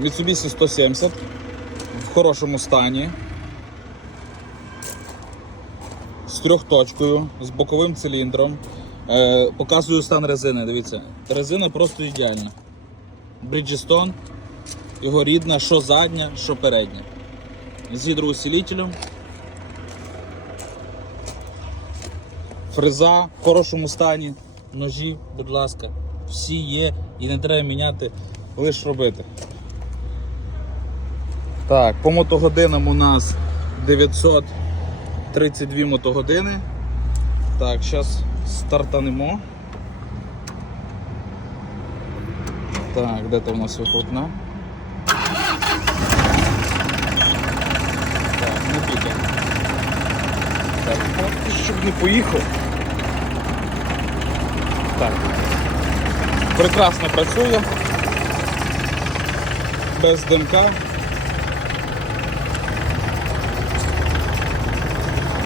Mitsubishi 170 в хорошому стані. З трьохточкою, з боковим циліндром. Е, показую стан резини. Дивіться, резина просто ідеальна. Bridgestone, його рідна, що задня, що передня. З гідроусилителем. Фреза в хорошому стані. Ножі, будь ласка, всі є і не треба міняти, лише робити. Так, по мотогодинам у нас 932 мотогодини. Так, зараз стартанемо. Так, де то у нас вихлопна? Так, не піде. Так, щоб не поїхав. Так. Прекрасно працює. Без димка.